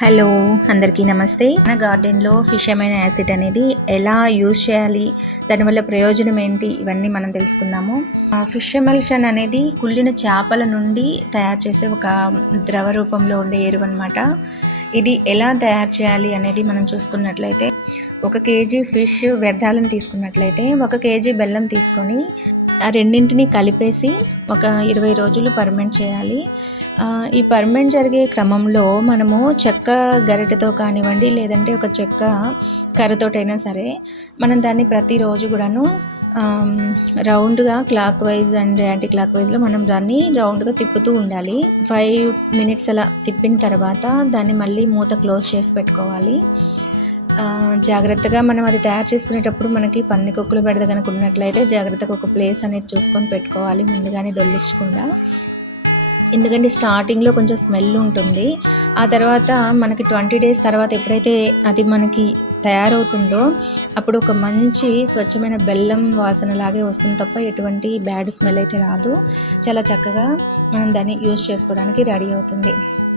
Hello అందరికీ నమస్తే. మన గార్డెన్లో ఫిష్ యాసిడ్ అనేది ఎలా యూజ్ చేయాలి దానివల్ల ప్రయోజనం ఏంటి ఇవన్నీ మనం తెలుసుకుందాము. ఫిష్ ఎమల్షన్ అనేది కుళ్ళిన చేపల నుండి తయారు చేసే ఒక ద్రవ రూపంలో ఉండే ఎరువు అనమాట ఇది ఎలా తయారు చేయాలి అనేది మనం చూసుకున్నట్లయితే ఒక కేజీ ఫిష్ వ్యర్థాలను తీసుకున్నట్లయితే ఒక కేజీ బెల్లం తీసుకొని ఆ రెండింటిని కలిపేసి ఒక ఇరవై రోజులు పర్మెంట్ చేయాలి. ఈ పర్మెంట్ జరిగే క్రమంలో మనము చెక్క గరిటెతో కానివ్వండి లేదంటే ఒక చెక్క కర్రతోటైనా సరే మనం దాన్ని ప్రతిరోజు కూడాను రౌండ్గా clockwise and anti clock వైజ్లో మనం దాన్ని రౌండ్గా తిప్పుతూ ఉండాలి. ఫైవ్ మినిట్స్ అలా తిప్పిన తర్వాత దాన్ని మళ్ళీ మూత క్లోజ్ చేసి పెట్టుకోవాలి. జాగ్రత్తగా మనం అది తయారు చేసుకునేటప్పుడు మనకి పందికొక్కులు బెడద కనుక ఉన్నట్లయితే జాగ్రత్తగా ఒక ప్లేస్ అనేది చూసుకొని పెట్టుకోవాలి ముందుగానే దొల్లించకుండా. ఎందుకంటే స్టార్టింగ్లో కొంచెం స్మెల్ ఉంటుంది. ఆ తర్వాత మనకి ట్వంటీ డేస్ తర్వాత ఎప్పుడైతే అది మనకి తయారవుతుందో అప్పుడు ఒక మంచి స్వచ్ఛమైన బెల్లం వాసన లాగే వస్తుంది తప్ప ఎటువంటి బ్యాడ్ స్మెల్ అయితే రాదు. చాలా చక్కగా మనం దాన్ని యూజ్ చేసుకోవడానికి రెడీ అవుతుంది.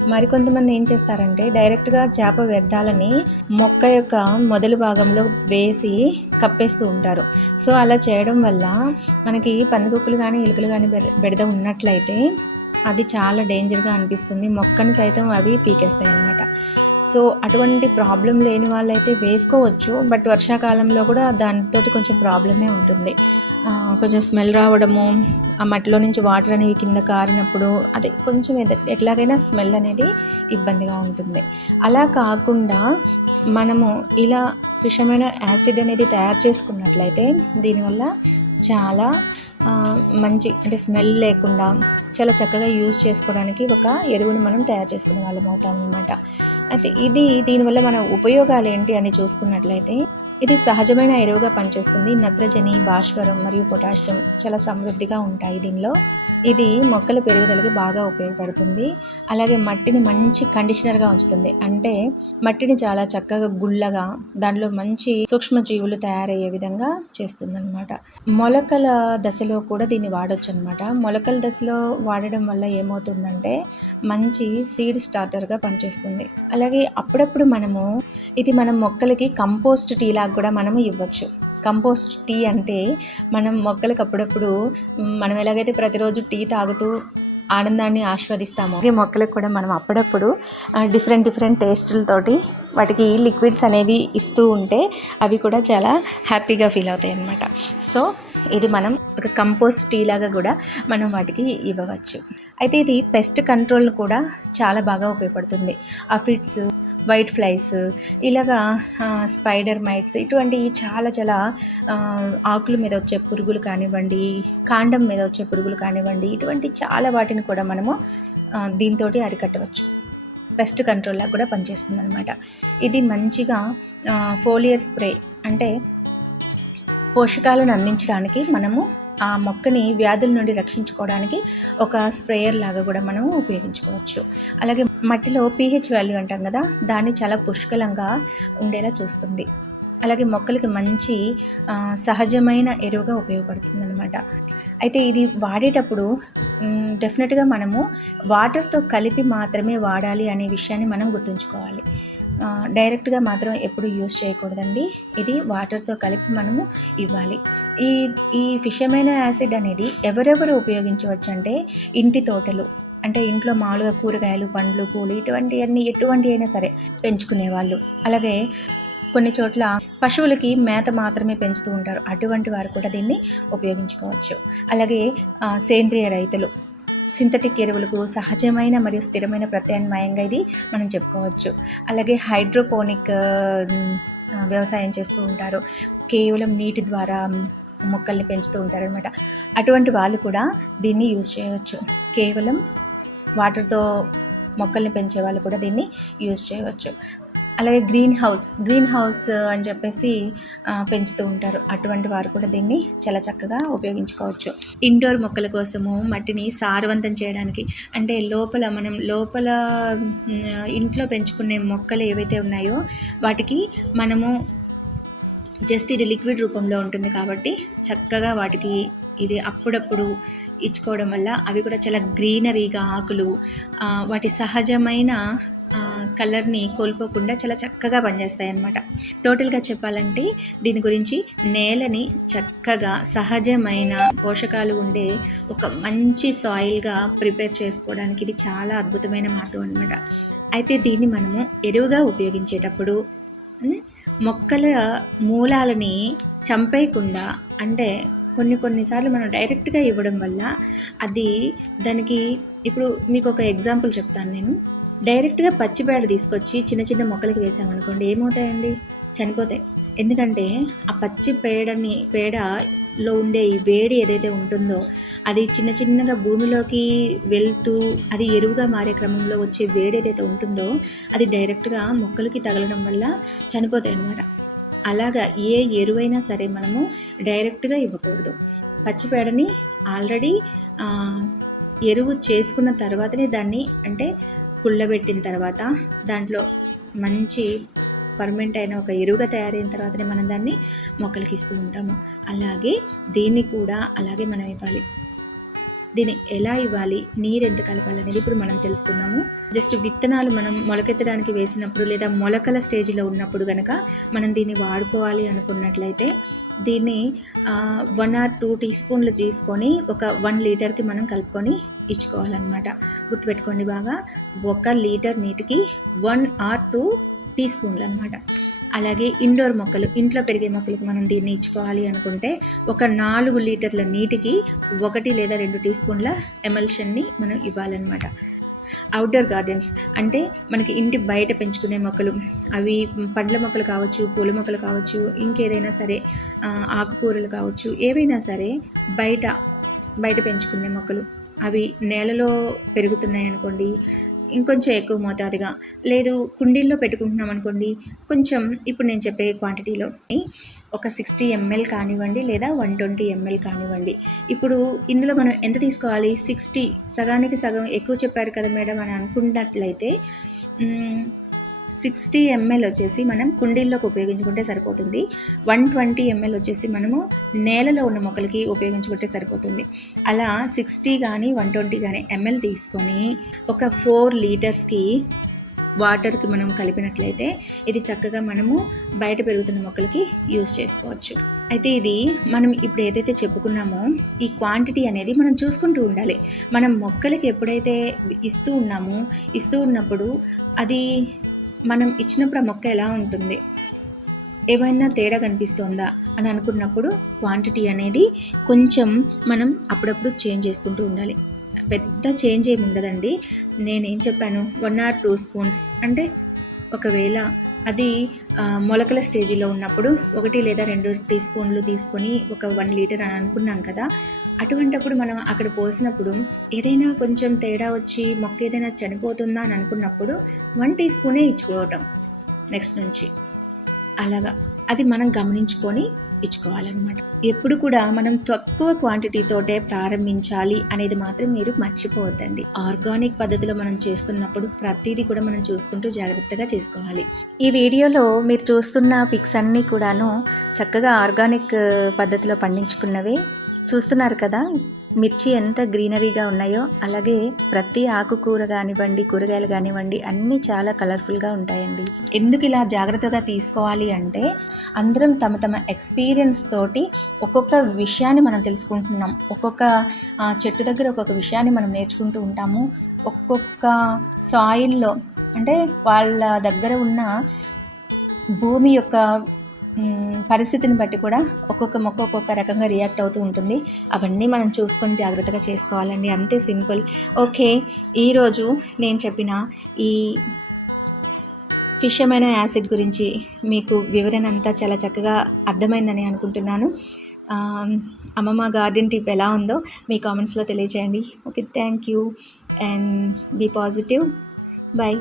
మరికొంతమంది ఏం చేస్తారంటే డైరెక్ట్గా చేప వ్యర్థాలని మొక్క యొక్క మొదలు భాగంలో వేసి కప్పేస్తూ ఉంటారు. సో అలా చేయడం వల్ల మనకి పందికొక్కులు కానీ ఎలుకలు కానీ బెడద ఉన్నట్లయితే అది చాలా డేంజర్గా అనిపిస్తుంది. మొక్కని సైతం అవి పీకేస్తాయి అన్నమాట సో అటువంటి ప్రాబ్లం లేని వాళ్ళైతే వేసుకోవచ్చు. బట్ వర్షాకాలంలో కూడా దానితోటి కొంచెం ప్రాబ్లమే ఉంటుంది. కొంచెం స్మెల్ రావడము ఆ మట్టిలో నుంచి వాటర్ అనేవి కింద కారినప్పుడు అది కొంచెం ఎద- ఎట్లాగైనా స్మెల్ అనేది ఇబ్బందిగా ఉంటుంది. అలా కాకుండా మనము ఇలా ఫిషమైన యాసిడ్ అనేది తయారు చేసుకున్నట్లయితే దీనివల్ల చాలా మంచి అంటే స్మెల్ లేకుండా చాలా చక్కగా యూజ్ చేసుకోవడానికి ఒక ఎరువుని మనం తయారు చేసుకునే వాళ్ళం అవుతాం అనమాట అయితే ఇది దీనివల్ల మన ఉపయోగాలు ఏంటి అని చూసుకున్నట్లయితే ఇది సహజమైన ఎరువుగా పనిచేస్తుంది. నత్రజని భాస్వరం మరియు పొటాషియం చాలా సమృద్ధిగా ఉంటాయి దీనిలో. ఇది మొక్కల పెరుగుదలకి బాగా ఉపయోగపడుతుంది. అలాగే మట్టిని మంచి కండిషనర్గా ఉంచుతుంది. అంటే మట్టిని చాలా చక్కగా గుల్లగా దానిలో మంచి సూక్ష్మజీవులు తయారయ్యే విధంగా చేస్తుంది అనమాట మొలకల దశలో కూడా దీన్ని వాడొచ్చు అనమాట మొలకల దశలో వాడడం వల్ల ఏమవుతుందంటే మంచి సీడ్ స్టార్టర్గా పనిచేస్తుంది. అలాగే అప్పుడప్పుడు మనము ఇది మనం మొక్కలకి కంపోస్ట్ టీ లాగా కూడా మనము ఇవ్వచ్చు. కంపోస్ట్ టీ అంటే మనం మొక్కలకు అప్పుడప్పుడు మనం ఎలాగైతే ప్రతిరోజు టీ తాగుతూ ఆనందాన్ని ఆస్వాదిస్తామో అలాగే మొక్కలకు కూడా మనం అప్పుడప్పుడు డిఫరెంట్ డిఫరెంట్ టేస్టులతోటి వాటికి లిక్విడ్స్ అనేవి ఇస్తూ ఉంటే అవి కూడా చాలా హ్యాపీగా ఫీల్ అవుతాయి అన్నమాట. సో ఇది మనం ఒక కంపోస్ట్ టీ లాగా కూడా మనం వాటికి ఇవ్వవచ్చు. అయితే ఇది పెస్ట్ కంట్రోల్ కూడా చాలా బాగా ఉపయోగపడుతుంది. అఫిడ్స్ వైట్ ఫ్లైస్ ఇలాగా స్పైడర్ మైట్స్ ఇటువంటి చాలా చాలా ఆకుల మీద వచ్చే పురుగులు కానివ్వండి కాండం మీద వచ్చే పురుగులు కానివ్వండి ఇటువంటి చాలా వాటిని కూడా మనము దీంతో అరికట్టవచ్చు. పెస్ట్ కంట్రోల్లా కూడా పనిచేస్తుంది అనమాట ఇది మంచిగా ఫోలియర్ స్ప్రే అంటే పోషకాలను అందించడానికి మనము ఆ మొక్కని వ్యాధుల నుండి రక్షించుకోవడానికి ఒక స్ప్రేయర్ లాగా కూడా మనం ఉపయోగించుకోవచ్చు. అలాగే మట్టిలో పీహెచ్ వాల్యూ అంటాం కదా దాన్ని చాలా పుష్కలంగా ఉండేలా చూస్తుంది. అలాగే మొక్కలకి మంచి సహజమైన ఎరువుగా ఉపయోగపడుతుంది అనమాట అయితే ఇది వాడేటప్పుడు డెఫినెట్గా మనము వాటర్తో కలిపి మాత్రమే వాడాలి అనే విషయాన్ని మనం గుర్తుంచుకోవాలి. డైరెక్ట్గా మాత్రం ఎప్పుడు యూస్ చేయకూడదండి. ఇది వాటర్తో కలిపి మనము ఇవ్వాలి. ఈ ఈ ఫిషమైన యాసిడ్ అనేది ఎవరెవరు ఉపయోగించవచ్చు అంటే ఇంటి తోటలు అంటే ఇంట్లో మామూలుగా కూరగాయలు పండ్లు పూలు ఇటువంటివన్నీ ఎటువంటి అయినా సరే పెంచుకునే వాళ్ళు. అలాగే కొన్ని చోట్ల పశువులకి మేత మాత్రమే పెంచుతూ ఉంటారు. అటువంటి వారు కూడా దీన్ని ఉపయోగించుకోవచ్చు. అలాగే సేంద్రియ రైతులు. సింథటిక్ ఎరువులకు సహజమైన మరియు స్థిరమైన ప్రత్యామ్నాయంగా ఇది మనం చెప్పుకోవచ్చు. అలాగే హైడ్రోపోనిక్ వ్యవసాయం చేస్తూ ఉంటారు. కేవలం నీటి ద్వారా మొక్కల్ని పెంచుతూ ఉంటారు అనమాట అటువంటి వాళ్ళు కూడా దీన్ని యూజ్ చేయవచ్చు. కేవలం వాటర్తో మొక్కల్ని పెంచే వాళ్ళు కూడా దీన్ని యూజ్ చేయవచ్చు. అలాగే గ్రీన్ హౌస్ గ్రీన్ హౌస్ అని చెప్పేసి పెంచుతూ ఉంటారు. అటువంటి వారు కూడా దీన్ని చాలా చక్కగా ఉపయోగించుకోవచ్చు. ఇండోర్ మొక్కల కోసము మట్టిని సారవంతం చేయడానికి అంటే లోపల మనం లోపల ఇంట్లో పెంచుకునే మొక్కలు ఏవైతే ఉన్నాయో వాటికి మనము జస్ట్ ఇది లిక్విడ్ రూపంలో ఉంటుంది కాబట్టి చక్కగా వాటికి ఇది అప్పుడప్పుడు ఇచ్చుకోవడం వల్ల అవి కూడా చాలా గ్రీనరీగా ఆకులు వాటి సహజమైన కలర్ని కోల్పోకుండా చాలా చక్కగా పనిచేస్తాయి అన్నమాట టోటల్గా చెప్పాలంటే దీని గురించి నేలని చక్కగా సహజమైన పోషకాలు ఉండే ఒక మంచి సాయిల్గా ప్రిపేర్ చేసుకోవడానికి ఇది చాలా అద్భుతమైన మార్గం అనమాట అయితే దీన్ని మనము ఎరువుగా ఉపయోగించేటప్పుడు మొక్కల మూలాలని చంపేయకుండా అంటే కొన్ని కొన్నిసార్లు మనం డైరెక్ట్గా ఇవ్వడం వల్ల అది దానికి ఇప్పుడు మీకు ఒక ఎగ్జాంపుల్ చెప్తాను నేను. డైరెక్ట్గా పచ్చిపేడ తీసుకొచ్చి చిన్న చిన్న మొక్కలకి వేసామనుకోండి ఏమవుతాయండి? చనిపోతాయి. ఎందుకంటే ఆ పచ్చి పేడని పేడలో ఉండే ఈ వేడి ఏదైతే ఉంటుందో అది చిన్న చిన్నగా భూమిలోకి వెళ్తూ అది ఎరువుగా మారే క్రమంలో వచ్చే వేడి ఏదైతే ఉంటుందో అది డైరెక్ట్గా మొక్కలకి తగలడం వల్ల చనిపోతాయి అన్నమాట అలాగా ఏ ఎరువైనా సరే మనము డైరెక్ట్గా ఇవ్వకూడదు. పచ్చిపేడని ఆల్రెడీ ఎరువు చేసుకున్న తర్వాతనే దాన్ని అంటే కుళ్ళబెట్టిన తర్వాత దాంట్లో మంచి పర్మనెంట్ అయిన ఒక ఎరువుగా తయారైన తర్వాతనే మనం దాన్ని మొక్కలకి ఇస్తూ ఉంటాము. అలాగే దీన్ని కూడా అలాగే మనం ఇవ్వాలి. దీన్ని ఎలా ఇవ్వాలి? నీరు ఎంత కలపాలి అనేది ఇప్పుడు మనం తెలుసుకుందాము. జస్ట్ విత్తనాలు మనం మొలకెత్తడానికి వేసినప్పుడు లేదా మొలకల స్టేజ్లో ఉన్నప్పుడు కనుక మనం దీన్ని వాడుకోవాలి అనుకున్నట్లయితే దీన్ని వన్ ఆర్ టూ టీ స్పూన్లు తీసుకొని ఒక వన్ లీటర్కి మనం కలుపుకొని ఇచ్చుకోవాలన్నమాట. గుర్తుపెట్టుకోండి బాగా. ఒక లీటర్ నీటికి వన్ ఆర్ టూ టీ స్పూన్లు అనమాట అలాగే ఇండోర్ మొక్కలు ఇంట్లో పెరిగే మొక్కలకు మనం దీన్ని ఇచ్చుకోవాలి అనుకుంటే ఒక నాలుగు లీటర్ల నీటికి ఒకటి లేదా రెండు టీ స్పూన్ల ఎమల్షన్ని మనం ఇవ్వాలన్నమాట అవుట్డోర్ గార్డెన్స్ అంటే మనకి ఇంటి బయట పెంచుకునే మొక్కలు అవి పండ్ల మొక్కలు కావచ్చు పూల మొక్కలు కావచ్చు ఇంకేదైనా సరే ఆకుకూరలు కావచ్చు ఏవైనా సరే బయట బయట పెంచుకునే మొక్కలు. అవి నేలలో పెరుగుతున్నాయి అనుకోండి ఇంకొంచెం ఎక్కువ మోతాదుగా. లేదు కుండీల్లో పెట్టుకుంటున్నాం అనుకోండి కొంచెం ఇప్పుడు నేను చెప్పే క్వాంటిటీలో ఒక సిక్స్టీ ఎంఎల్ కానివ్వండి లేదా వన్ ట్వంటీ ఎంఎల్ కానివ్వండి. ఇప్పుడు ఇందులో మనం ఎంత తీసుకోవాలి? సిక్స్టీ సగానికి సగం ఎక్కువ చెప్పారు కదా మేడం అని అనుకున్నట్లయితే సిక్స్టీ ఎంఎల్ వచ్చేసి మనం కుండీల్లోకి ఉపయోగించుకుంటే సరిపోతుంది. వన్ ట్వంటీ ఎంఎల్ వచ్చేసి మనము నేలలో ఉన్న మొక్కలకి ఉపయోగించుకుంటే సరిపోతుంది. అలా సిక్స్టీ కానీ వన్ ట్వంటీ కానీ ఎంఎల్ తీసుకొని ఒక ఫోర్ లీటర్స్కి వాటర్కి మనం కలిపినట్లయితే ఇది చక్కగా మనము బయట పెరుగుతున్న మొక్కలకి యూస్ చేసుకోవచ్చు. అయితే ఇది మనం ఇప్పుడు ఏదైతే చెప్పుకున్నామో ఈ క్వాంటిటీ అనేది మనం చూసుకుంటూ ఉండాలి. మనం మొక్కలకి ఎప్పుడైతే ఇస్తూ ఉన్నామో ఇస్తూ ఉన్నప్పుడు అది మనం ఇచ్చినప్పుడు ఆ మొక్క ఎలా ఉంటుంది? ఏమైనా తేడా కనిపిస్తోందా? అని అనుకున్నప్పుడు క్వాంటిటీ అనేది కొంచెం మనం అప్పుడప్పుడు చేంజ్ చేసుకుంటూ ఉండాలి. పెద్ద చేంజ్ ఏమి ఉండదండి. నేనేం చెప్పాను? వన్ ఆర్ టూ స్పూన్స్ అంటే ఒకవేళ అది మొలకల స్టేజీలో ఉన్నప్పుడు ఒకటి లేదా రెండు టీ స్పూన్లు తీసుకొని ఒక వన్ లీటర్ అని అనుకున్నాం కదా అటువంటప్పుడు మనం అక్కడ పోసినప్పుడు ఏదైనా కొంచెం తేడా వచ్చి మొక్క ఏదైనా చనిపోతుందా అని అనుకున్నప్పుడు వన్ టీ స్పూనే ఇచ్చుకోవటం నెక్స్ట్ నుంచి. అలాగా. అది మనం గమనించుకొని ఇచ్చుకోవాలన్నమాట ఎప్పుడు కూడా మనం తక్కువ క్వాంటిటీతోటే ప్రారంభించాలి అనేది మాత్రం మీరు మర్చిపోవద్దండి. ఆర్గానిక్ పద్ధతిలో మనం చేస్తున్నప్పుడు ప్రతిదీ కూడా మనం చూసుకుంటూ జాగ్రత్తగా చేసుకోవాలి. ఈ వీడియోలో మీరు చూస్తున్న పిక్స్ అన్నీ కూడాను చక్కగా ఆర్గానిక్ పద్ధతిలో పండించుకున్నవే చూస్తున్నారు కదా? మిర్చి ఎంత గ్రీనరీగా ఉన్నాయో అలాగే ప్రతి ఆకుకూర కానివ్వండి కూరగాయలు కానివ్వండి అన్నీ చాలా కలర్ఫుల్గా ఉంటాయండి. ఎందుకు ఇలా జాగ్రత్తగా తీసుకోవాలి అంటే అందరం తమ తమ ఎక్స్పీరియన్స్ తోటి ఒక్కొక్క విషయాన్ని మనం తెలుసుకుంటున్నాం. ఒక్కొక్క చెట్టు దగ్గర ఒక్కొక్క విషయాన్ని మనం నేర్చుకుంటూ ఉంటాము. ఒక్కొక్క సాయిల్లో అంటే వాళ్ళ దగ్గర ఉన్న భూమి యొక్క పరిస్థితిని బట్టి కూడా ఒక్కొక్క మొక్క ఒక్కొక్క రకంగా రియాక్ట్ అవుతూ ఉంటుంది. అవన్నీ మనం చూసుకొని జాగ్రత్తగా చేసుకోవాలండి. అంతే సింపుల్. ఓకే ఈరోజు నేను చెప్పిన ఈ ఫిష్ యాసిడ్ గురించి మీకు వివరణ అంతా చాలా చక్కగా అర్థమైందని అనుకుంటున్నాను. అమ్మమ్మ గార్డెన్ టిప్ ఎలా ఉందో మీ కామెంట్స్లో తెలియచేయండి. Okay thank you. And be positive. Bye.